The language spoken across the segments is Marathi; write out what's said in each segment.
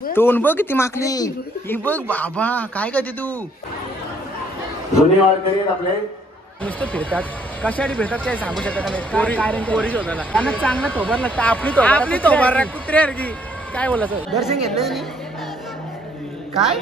तोंड बघ किती माकली ही बघ बाबा काय करते तू जुनी वारकरी आपले नुसतं फिरतात कशासाठी फिरतात काय सांगू शकत नाही पोरी शोधायला त्यांना चांगला थोबार लागतं आपली थोबार कुत्र्यासारखी काय बोलायचं दर्शन घेतलं काय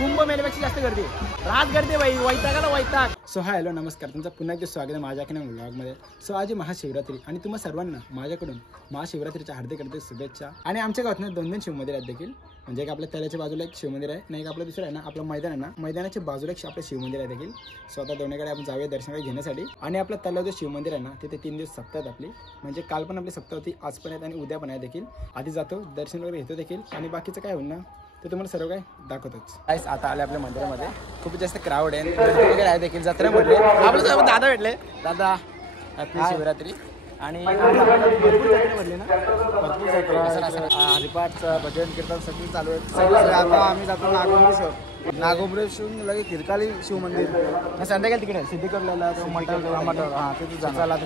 कुंभमेळ्यापेक्षा जास्त गर्दी रात गर्दी बाई वैतागाला वैताग. सो हाय हॅलो नमस्कार तुमचं पुन्हा एकदा स्वागत आहे माझ्या व्लॉगमध्ये. सो आज महाशिवरात्री आणि तुम्हा सर्वांना माझ्याकडून महाशिवरात्रीच्या हार्दिक हार्दिक शुभेच्छा. आणि आमच्या गावात दोन शिवमंदिर आहेत देखील म्हणजे एक आपल्या तळ्याच्या बाजूला एक शिवमंदिर आहे नाही आपलं दुसरं आहे ना आपलं मैदान आहे ना मैदानाच्या बाजूला एक आपलं शिवमंदिर आहे देखील. सो आता दोन्हीकडे आपण जाऊया दर्शन घेण्यासाठी. आणि आपलं तळ्याचं शिवमंदिर आहे ना तिथे 3 दिवस सप्ताह आपली म्हणजे काल पण आपली सप्ताह होती आज पण आहेत आणि उद्या पण आहे देखील. आधी जातो दर्शन वगैरे घेतो देखील आणि बाकीचं काय होईल ना ते तुम्हाला सर्व काय दाखवतोच. काहीच आता आले आपल्या मंदिरामध्ये खूप जास्त क्राऊड आहे वगैरे आहे देखील. जत्रा म्हटले आपलं दादा भेटले दादा हॅपी शिवरात्री. आणि भरपूर जत्रा भरले ना भरपूर जत्रा हरिपाठचं भजन कीर्तन सगळी चालू आहे सगळं. आता आम्ही जातो नागोबरेश्वर लगे तिरकाली शिवमंदिर संध्याकाळी तिकडे सिद्धीकरला मठावर हां तिथे जायला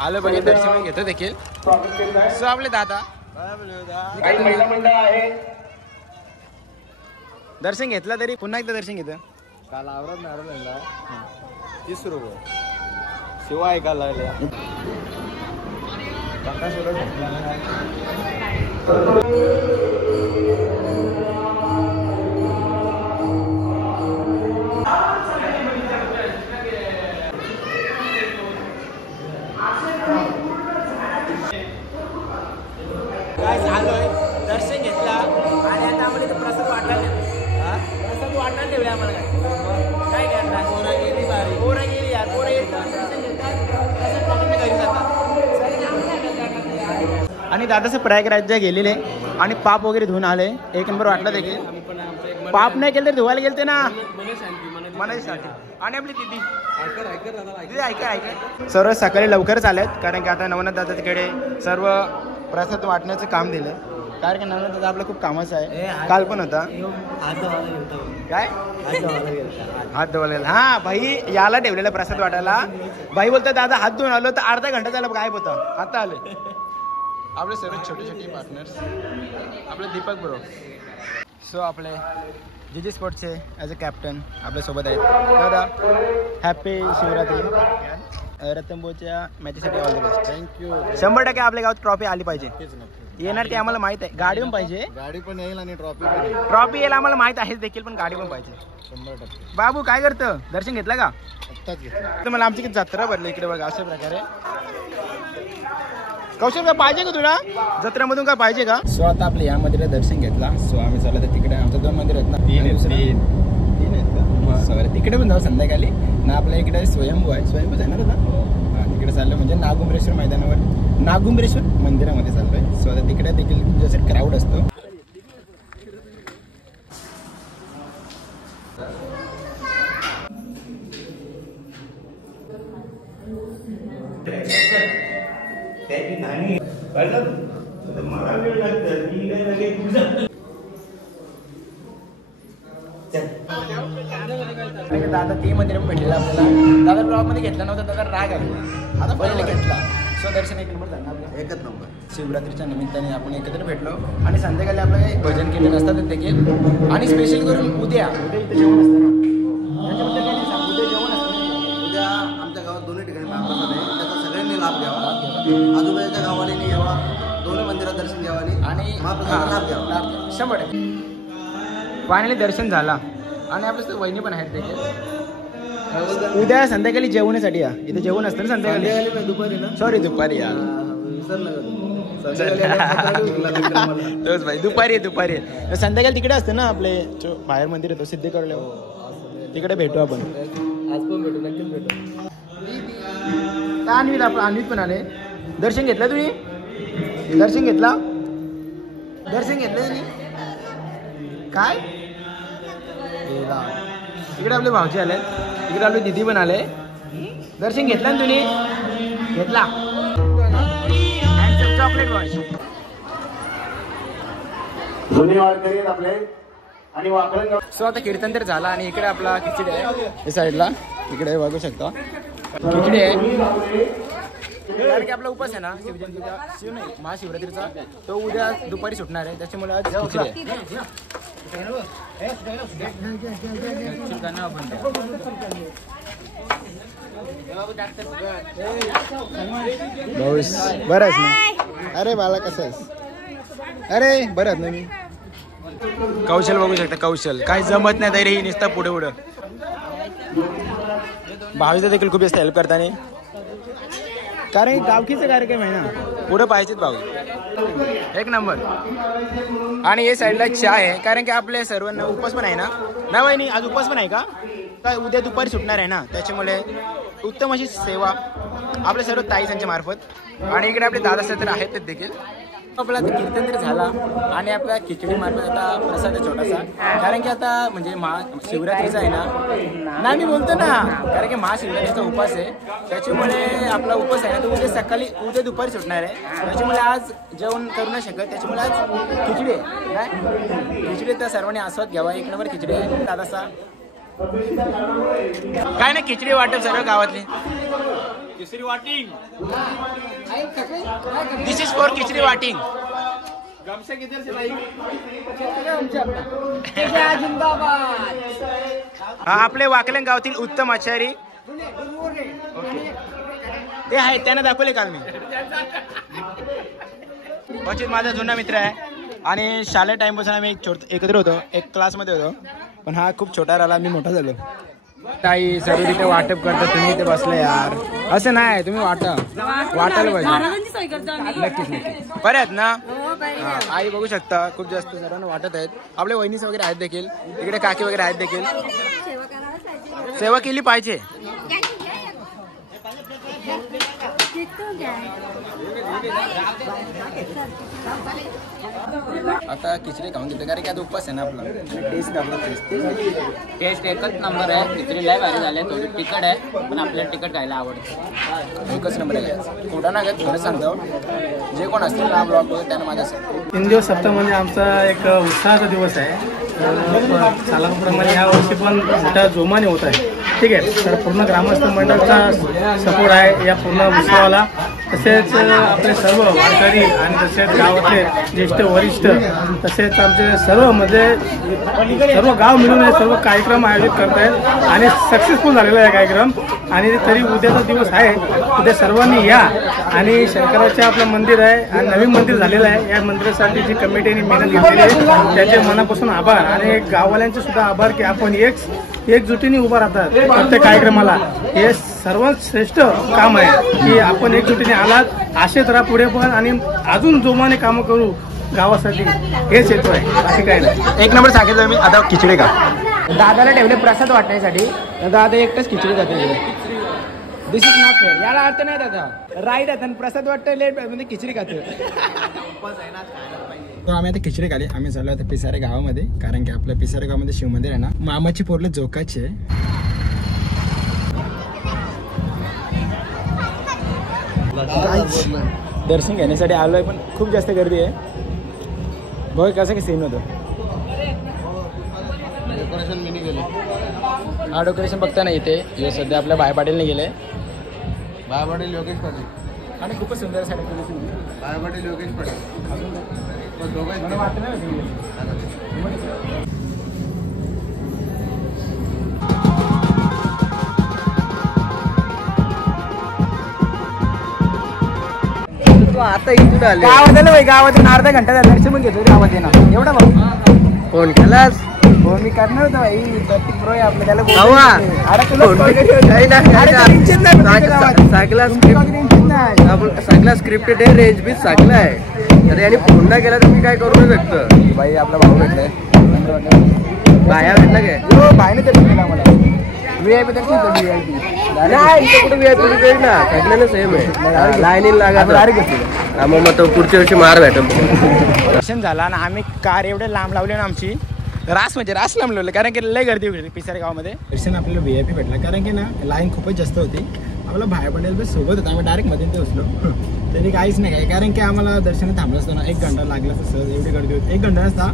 आलं बघे दर्शन घेतो देखील. सो आपले दादा काही महिला मंडळ आहे दर्शन घेतलं तरी पुन्हा एकदा दर्शन घेतं. काल आवरत नारळला 30 रुपये शिवा ऐकायला लागल्या काय झालोय दर्शन घेतला आणि आता आम्हाला प्रसाद वाटायला प्रसाद वाटायला ठेवले आम्हाला काय करणार पोरा गेली यार पोरा येतात दर्शन घेतात घरी जातात. आणि दादाचं प्रयागराज्य गेलेले आणि पाप वगैरे धुवून आले एक नंबर वाटलं देखील. पाप नाही केलं तर धुवायला गेलते ना मनासाठी. आणि आपली दिदी ऐका सर्व सकाळी लवकरच आलेत कारण की आता नवनाथ दादा तिकडे सर्व प्रसाद वाटण्याचं काम दिलं कारण की नवनाथ दादा आपलं खूप कामाचं आहे. काल पण होता काय हात धुवायला हा भाई याला ठेवलेला प्रसाद वाटायला. भाई बोलतो दादा हात धुवून आलो तर अर्धा घंटा त्याला गायब होता आता आले आपले सर्व छोटे छोटे पार्टनर्स आपले दीपक ब्रो. सो आपले जीजी स्पोर्ट्सचे ॲज अ कॅप्टन आपल्यासोबत आहेत दादा. हॅपी शिवरात्री. रतनभाऊच्या मॅचेसाठी ऑल द बेस्ट. थँक्यू. 100% आपल्या गावात ट्रॉफी आली पाहिजे येणार ते आम्हाला माहित आहे. गाडी पण पाहिजे गाडी पण येईल आणि ट्रॉफी पण येईल. ट्रॉफी येईल आम्हाला माहित आहे देखील पण गाडी पण पाहिजे 100%. बाबू काय करतं दर्शन घेतलं का आत्ताच घेतलं. तर मला आमची किती जत्रा भरली इकडे बघा अशा प्रकारे. कौशल काय पाहिजे का तुला जत्रेमधून काय पाहिजे का. सो आता आपल्या या मंदिरात दर्शन घेतला. सो आम्ही चाललो तर तिकडे आमच्या 2 मंदिर आहेत ना 3 आहेत का सॉरी तिकडे पण जाऊ संध्याकाळी ना. आपल्या इकडे स्वयंभू आहे स्वयंभूच आहे ना दादा तिकडे चाललं म्हणजे नागुंबरेश्वर मैदानावर नागुंबरेश्वर मंदिरामध्ये चाललोय. सो आता तिकडे देखील जसं क्राऊड असतो. दादा ते मंदिर भेटलेलं आपल्याला. दादा ब्लॉग मध्ये घेतला नव्हता दादा राग आला आता पहिले घेतला. सो दर्शन एक नंबर झालं आपलं एकच नंबर. शिवरात्रीच्या निमित्ताने आपण एकत्र भेटलो आणि संध्याकाळी आपलं काही भजन कीर्तन असतात देखील. आणि स्पेशल करून उद्या इथे जेवण असतं ना त्याच्याबद्दल काय नाही सांग. उद्या जेवण असतं. उद्या आमच्या गावात 2 ठिकाणी महाप्रसाद आहे त्याचा सगळ्यांनी लाभ घ्यावा. आजूबाजूच्या गावाने यावा 2 मंदिरात दर्शन घ्यावा आणि महाप्रसादाचा लाभ घ्यावा 100%. फायनली दर्शन झाला आणि आपल्या वहिनी पण आहेत देखील. उद्या संध्याकाळी जेवणासाठी या इथे जेवण असतं ना संध्याकाळी दुपारी ना सॉरी दुपारी या तोच भाई दुपारी संध्याकाळी तिकडे असतं ना आपले बाहेर मंदिर येतो सिद्धीकरला तिकडे भेटू आपण. आज पण भेटू नक्कीच भेटू. अन्वित आपण अन्वित पण आले. दर्शन घेतलं तुम्ही दर्शन घेतलं तुम्ही काय इकडे आपले भाऊजी आले इकडे आपले दिदी पण आले. दर्शन घेतलं ना तुम्ही घेतला चॉकलेट बॉय जुनी वारकरी आपले आणि वाकरण गाव सो आता कीर्तन तर झाला आणि इकडे आपला खिचडी आहे या साईडला, इकडे बघू शकता खिचडी आहे. कारण की आपला उपास आहे ना शिवजयंतीचा, शिव नाही महाशिवरात्रीचा, तो उद्या दुपारी सुटणार आहे, त्याच्यामुळे आज खिचडी आहे. भाऊस बरं आहेस ना? अरे बाला कसं आहेस? अरे बरं आहेत ना मी. कौशल बघू शकता, कौशल काही जमत नाही तरी नुसतं पुढे पुढं. भाऊचा देखील खूप जास्त हेल्प करताना, कारण गावकीचा कार्यक्रम आहे ना, पुढे पाहिजेत भाऊ. एक नंबर. आणि हे साईडला एक चहा आहे, कारण की आपल्या सर्वांना उपास पण आहे ना. नाही वहिनी, आज उपास पण आहे का? काय उद्या दुपारी सुटणार आहे ना, त्याच्यामुळे उत्तम अशी सेवा आपल्या सर्व ताईसांच्या मार्फत. आणि इकडे आपले दादा तर आहेत ते देखील. आपला कीर्तन तर झाला आणि आपल्या खिचडी मार्फत आता प्रसाद आहे छोटासा, कारण की आता म्हणजे महाशिवरात्रीचा आहे ना. नाही मी बोलतो ना, कारण की महाशिवरात्रीचा उपास आहे, त्याच्यामुळे आपला उपास आहे ना तो उद्या दुपारी सुटणार आहे, त्याच्यामुळे आज जेवण करू नाही शकत, त्याच्यामुळे आज खिचडी आहे. काय खिचडी तर सर्वांनी आस्वाद घ्यावा. एक नंबर खिचडी आहे दादासा. काय नाही खिचडी वाटप सर्व गावातली. खिचडी वाटिंग, दिस इज फॉर खिचडी वाटिंग. हा आपले वाकलन गावातील उत्तम आचारी ते आहेत, त्यांना दाखवले काल मी. क्वचित माझा जुना मित्र आहे आणि शालेय टाइमपासून आम्ही एकत्र होतो, एक क्लासमध्ये होतो, पण हा खूप छोटा राहिला, मी मोठा झालो. ताई सर्व तिथे वाटप करता, तुम्ही इथे बसले यार, असं नाही, तुम्ही वाटायला पाहिजे. नक्कीच नक्कीच बरे आहेत ना? आई बघू शकता खूप जास्त सर्वांना वाटत आहेत. आपले वहिनीस वगैरे आहेत देखील, इकडे काकी वगैरे आहेत देखील. सेवा केली पाहिजे. आता खिचडी खाऊन घेतो, कारण की आता उपवास आहे ना आपला. टेस्ट एकच नंबर आहे, खिचडी लय भारी झाली, थोडी तिखट आहे पण आपल्याला तिखट खायला आवडतं. एकच नंबर आहे. खोटा ना घेत, थोडं सांगतो, जे कोण असतील ना ब्लॉग बघत त्यांना माझ्या 3 दिवस सप्ताह म्हणजे आमचा एक उत्साहाचा दिवस आहे. सालाप्रमाणे यावर्षी पण मोठ्या जोमाने होत आहे. ठीक आहे, तर पूर्ण ग्रामस्थ मंडळाचा सपोर्ट आहे या पूर्ण उत्सवाला. तसेच आपले सर्व वारकरी आणि तसेच गावातले ज्येष्ठ वरिष्ठ तसेच आमचे सर्व म्हणजे सर्व गाव मिळून हे सर्व कार्यक्रम आयोजित करत आहेत आणि सक्सेसफुल झालेला आहे कार्यक्रम. आणि तरी उद्याचा दिवस आहे, उद्या सर्वांनी या. आणि शंकराचे आपलं मंदिर आहे आणि नवीन मंदिर झालेलं आहे, या मंदिरासाठी जी कमिटीने मेहनत घेतलेली आहे त्याचे मनापासून आभार. आणि गाववाल्यांचे सुद्धा आभार की आपण एकजुटीने उभा राहतात प्रत्येक कार्यक्रमाला. हे सर्वात श्रेष्ठ काम आहे की आपण एकजुटीने आलात, आशेत राहा पुढे पण आणि अजून जोमाने कामं करू गावासाठी, हेच हेतू आहे, बाकी काय नाही. एक नंबर सांगितलं मी. आता खिचडी का दादाला ठेवले प्रसाद वाटण्यासाठी, दादा एकटाच खिचडी जाते. दिस इज नॉट फेअर, याला अर्थ नाही दादा. राईट आहे, प्रसाद वाटतं लेट म्हणजे खिचडी खातो. आम्ही आता खिचडी खाली, आम्ही चाललो आता पिसारे गावामध्ये, कारण की आपल्या पिसारे गावामध्ये शिवमंदिर आहे ना. मामाची पोरलं जोकाचे. दर्शन घेण्यासाठी आलोय पण खूप जास्त गर्दी आहे. बघ कसं की सीन होतं. हा डेकोरेशन बघता ना इथे, हे सध्या आपल्या बाय पाटीलने गेले. बाय पाटील योगेश पाटील आणि खूपच सुंदर असं डेकोरेशन. बाय पाटील योगेश पाटील आता इथून आले गावात आलं बाई, गावातून अर्धा घंटा झाला दर्शन पण घेतो गावात येणार. एवढा भाऊ फोन केलास? हो मी करणार होतो भाई, प्रत्येक प्रो आहे आपलं, त्याला भावा. अरे तुला सगळा स्क्रिप्टेड आहे, रेंज बी चांगला आहे. तर याने फोन नाही केला तर मी काय करू नाही शकतो. भाई आपला भाऊ भेटलाय, बाया भेटला काय? बायने दर्शन केलं आम्हाला. VIP दर्शन केलं, VIP. नाही कुठे VIP ना सगळ्यांना सेम आहे, लाईनीला लागा. मग तो पुढच्या वर्षी मार भेटल. दर्शन झाला आणि आम्ही कार एवढे लांब लावले ना, आमची रास म्हणजे रास लांब लावलं, कारण की लय गर्दी होती पिसारे गावामध्ये. दर्शन आपल्याला VIP भेटला, कारण की ना लाईन खूपच जास्त होती. आम्हाला बाहेर पडेल सोबत होता, आम्ही डायरेक्ट मध्ये ते बसलो. तरी काहीच नाही काय, कारण की आम्हाला दर्शन थांबलं असतं ना, 1 घंटा लागला असतं सहज, एवढी गर्दी होती. 1 घंटा नसता,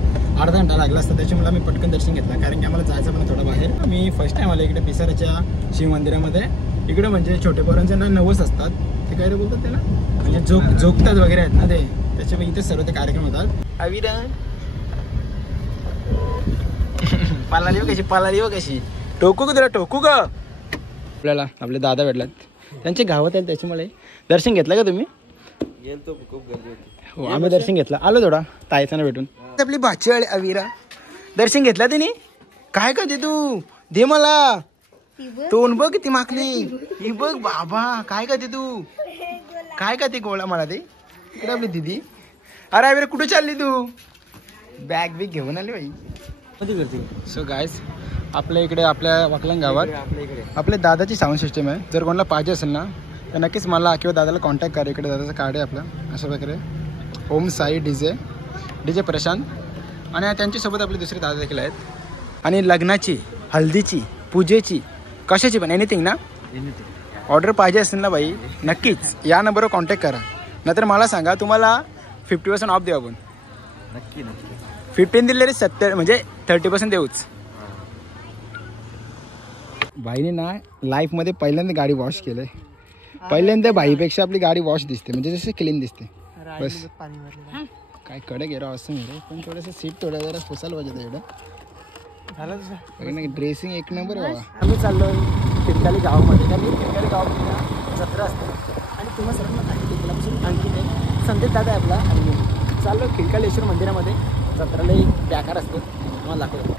अर्धा घंटा लागला असता. त्याच्यामुळे आम्ही पटकन दर्शन घेतलं, कारण की आम्हाला जायचं पण थोडं बाहेर. मी फर्स्ट टाइम आलो इकडे पिसाऱ्याच्या शिव मंदिरामध्ये. इकडे म्हणजे छोटे पोरांचे ना नवस असतात, ते काय बोलतात त्याला, म्हणजे झोपतात वगैरे आहेत ना ते, त्याच्यामुळे इथे सर्व ते कार्यक्रम होतात. अविरा पालाली हो कशी टोकू का तुला, टोकू का. आपल्याला आपले दादा भेटलात, त्यांचे गावात आहेत, त्याच्यामुळे दर्शन घेतलं का तुम्ही. गेलतो, खूप गर्दी होती. हो आम्ही दर्शन घेतलं, आलो थोडा तायचाना भेटून. आपली भाची अविरा दर्शन घेतला तिने. काय करते तू, दे मला तोंड बघ किती माकली ही बघ बाबा. काय करते तू, काय करते गोळा मला ते. इकडे आपली दिदी. अरे अविरा कुठे चालली तू, बॅग बिग घेऊन आली बाई. कधी करते. सो गायज आपल्या इकडे आपल्या वाकलन गावात आपल्या दादाची साऊंड सिस्टम आहे. जर कोणाला पाहिजे असेल ना तर नक्कीच मला किंवा दादाला कॉन्टॅक्ट करा. इकडे दादाचं कार्ड आहे आपलं अशा प्रकारे, ओम साई डीजे प्रशांत. आणि त्यांच्यासोबत आपले दुसरे दादा देखील आहेत. आणि लग्नाची, हल्दीची, पूजेची, कशाची पण एनिथिंग ना, ऑर्डर पाहिजे असेल ना बाई, नक्कीच या नंबरवर कॉन्टॅक्ट करा. नाहीतर मला सांगा, तुम्हाला 50% ऑफ देऊ आपण. नक्की 15 दिले रे 70, म्हणजे 30% देऊच. बाईने ना लाईफमध्ये पहिल्यांदा गाडी वॉश केलं. पहिल्यांदा बाईपेक्षा आपली गाडी वॉश दिसते, म्हणजे जसं क्लीन दिसते. बस काय कडक आहे राव असं नाही, पण थोडंसं सीट थोडं जरा पुसायला पाहिजे एवढं झालं. ड्रेसिंग एक नंबर आहे बाबा. आम्ही चाललो खिडकाली गावामध्ये, कारण की खिडकाली गावामध्ये ना जत्रा असते. आणि तुम्हाला सर्वांना माहिती तिथल्यापासून आणखी आहे संदेश दादा आहे आपला. आणि चाललो खिडकालेश्वर मंदिरामध्ये. जत्राला एक बेकार असते, तुम्हाला दाखवतो.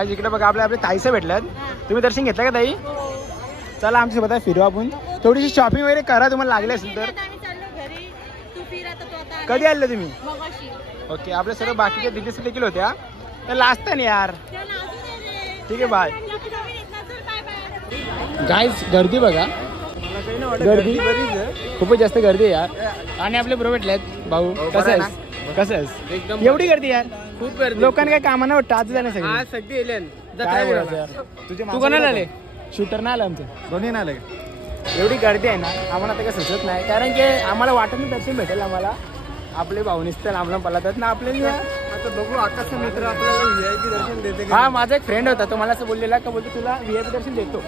आज इकडे बघा आपले ताईचं भेटल्यात. तुम्ही दर्शन घेतलं का ताई. चला आमच्यासोबत फिरू आपण, थोडीशी शॉपिंग वगैरे करा तुम्हाला लागले असेल तर. कधी आले तुम्ही. ओके आपल्या सर्व बाकीच्या दिल्लीस देखील होत्या, तर लास्ट नाही यार. ठीक आहे बाय. गाईज गर्दी बघा, गर्दी खूपच जास्त गर्दी आहे यार. आणि आपले बरोबर भेटल्यात भाऊ. कसं आहेस एकदम. एवढी गर्दी यार, खूप गर्दी. लोकांना काय कामानं वाटतं आज जाणं सगळी. तू कोणाला आले. शूटर नाही आलं आमचं, दोन्ही नाही आलं. एवढी गर्दी आहे ना, आम्हाला आता काय सुचत नाही, कारण की आम्हाला वाटत नाही दर्शन भेटेल आम्हाला. आपले भावनिस्त लांब पळतात ना आपले. आता बघू आकाश मित्र आपल्याला VIP दर्शन देते. हा माझा एक फ्रेंड होता, तो मला असं बोललेला का बोलतो तुला VIP दर्शन देतो.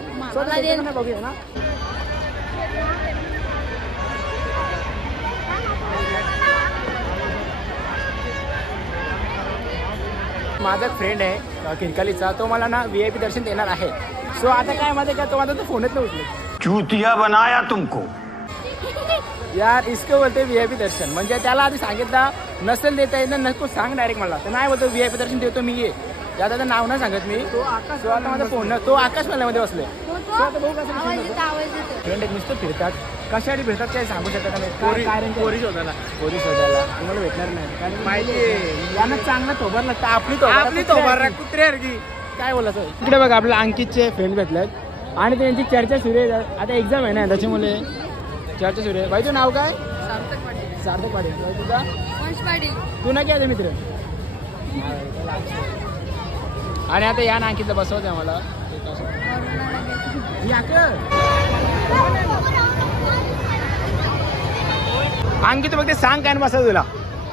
बघूया ना. माझा एक फ्रेंड आहे खिडकालीचा, तो मला ना VIP दर्शन देणार आहे. सो आता काय माझं काय, तो माझा तो फोनच नाही उचलत. चूतिया बनाया तुमको यार इसको बोलते VIP दर्शन. म्हणजे त्याला आधी सांगितलं नसेल देता येत ना, नको सांग डायरेक्ट मला. तर नाही बोलतो VIP दर्शन देतो मी, ये या त्याचं नाव नाही सांगत मी. तो आता माझा फोन, तो आकाश मेल्यामध्ये बसले. फ्रेंड एक नुसतं फिरतात, कशासाठी फिरतात काय सांगू शकत नाही. पोरी शोधायला तुम्हाला भेटणार नाही, कारण माहिती यांना चांगलं थोबार लागतं. आपली थोबार कुत्र्यासारखी काय बोलायचं. इकडे बघा आपल्या अंकितचे फ्रेंड भेटलेत आणि त्यांची चर्चा सुरू आहे. आता एक्झाम आहे ना, त्याच्यामुळे चर्चा सुरू आहे. बाई तुझं नाव काय. सार्थक पाटील. तुझा तू ना काय मित्र. आणि आता या ना अंकितला बसवते आम्हाला. अंकित बघते सांग काय बसा तुला,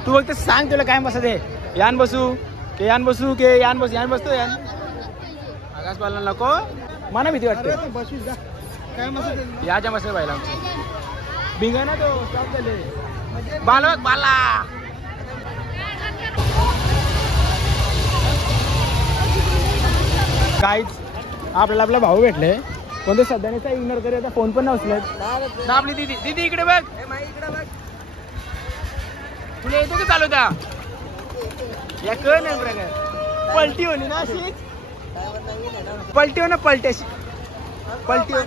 तू बघते सांग तुला काय बसा दे. यान बसू के यान बसू के यान बस यान बसतो यान. आकाश पालना नको मला भीती वाटते. याच्या मस्त पाहिला आमची बिंगा ना तो स्टॉप झाले. बालक बाला काहीच. आपल्याला आपला भाऊ भेटले, कोणते सध्यानेचा इग्नोर करे, आता फोन पण नसलेत. आपली दीदी. दीदी इकडे बघ, तुला येतो का चालवता. या कळ नाही प्रकार. पलटी होणी ना अशी, पलटी हो ना, पलटी अशी पलटी हो.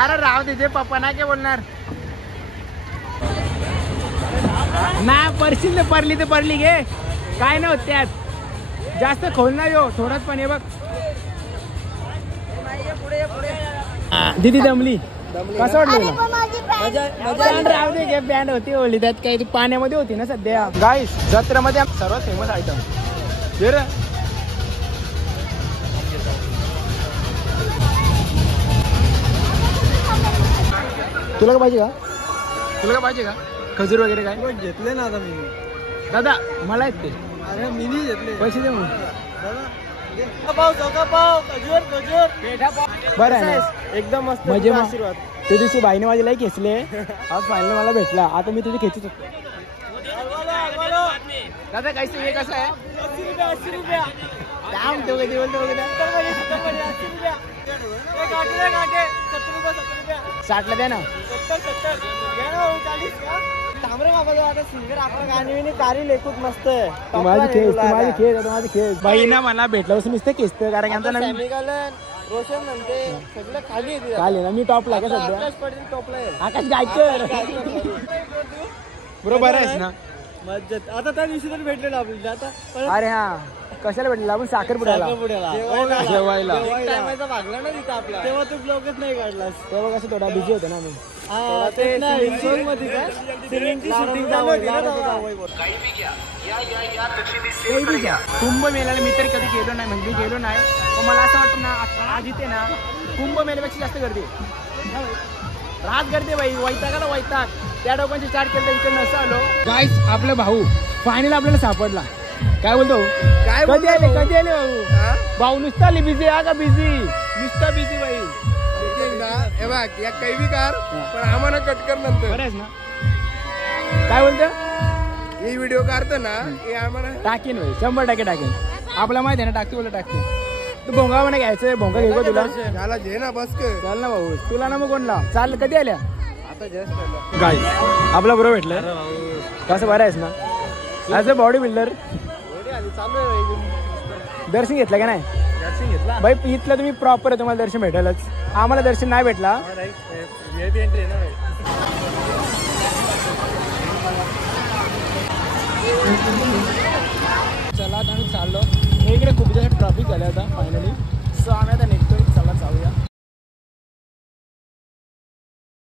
अरे राव तिथे पप्पा नाही काय बोलणार. नाही परशील तर परली तर परली घे, काय नाही होत त्यात. जास्त खोल नाही हो, थोडाच पण. हे बघ दीदी दमली. कसं वाटलं राहू दे. काय बँड होती ओली, त्यात काही ती पाण्यामध्ये होती ना सध्या. गाईस जत्रेमध्ये सर्वात फेमस आयटम तुला काय पाहिजे का खजूर वगैरे काय घेतले ना आता मी दादा मला आहेत ते अरे मिनी घेतले पैसे दे मग खजूर बरं आहे ना एकदम मस्त म्हणजे मग आशीर्वाद त्या दिवशी बाईने माझे लई खेचले आज फायनल मला भेटला आता मी तुझे खेचू शकतो दादा कैसे हे कसं आहे 80 रुपया काय म्हणतो कधी बोलतो बघा 60ला द्या ना तांबरे बाबा आता सिंगर आपलं गाणी कारी लेखूत मस्त आहे माझी खेळ बाई ना मला भेटला असं नुसतं खेचतं कारण की आमचा नवीन रोशन म्हणते सगळं खाली चालेल ना मी टॉपला का सध्या टॉपला आहे आकाश गायकर बरोबर आहेस ना मज्जत आता त्या दिवशी तरी भेटलेलो आपल्याला आता अरे हा कशाला भेटलेला आपण साखरपुड्याला जेवायला टायमाचा भागला ना तिथं आपला तेव्हा तू ब्लॉगच नाही काढलास तेव्हा कसं थोडा बिझी होतो ना मी ते मध्ये काय सिलिंगची शूटिंग कुंभमेळ्याला मी तरी कधी गेलो नाही म्हणजे मी गेलो नाही पण मला असं वाटतं ना आज इथे ना कुंभमेळ्यापेक्षा जास्त गर्दी रात गर्दी बाई वैतागाला वैताग त्या डोकांची चाट केलं इकडे नसं आलो गाईस आपला भाऊ फायनल आपल्याला सापडला काय बोलतो कधी आले भाऊ नुसता आली बिझी हा का बिझी नुसता बिझी बाई हे बघ या कैवी कार पण आम्हाला कट कर नंतर बरं आहेस ना काय बोलतो ही व्हिडिओ काढतो ना हे आम्हाला टाकेन भाई 100% टाकेन आपला माहिती आहे ना टाकते बोला टाकते तू भोंगा म्हणा घ्यायचंय भोंगा घेऊ का तुला झाला घे ना बस चाल ना भाऊ तुला ना मग कोणला चाल कधी आल्या आता जस्ट गाय आपला बरोबर भेटलं कसं बरं आहेस ना ॲज अ बॉडी बिल्डर चालू आहे दर्शन घेतलं का नाही दर्शन घेतला भाई इथलं तुम्ही प्रॉपर आहे तुम्हाला दर्शन भेटेलच आम्हाला दर्शन नाही भेटला एंट्री ना चला आता आम्ही चाललो इकडे खूप जास्त ट्रॉफिक झालं आता फायनली सो आम्ही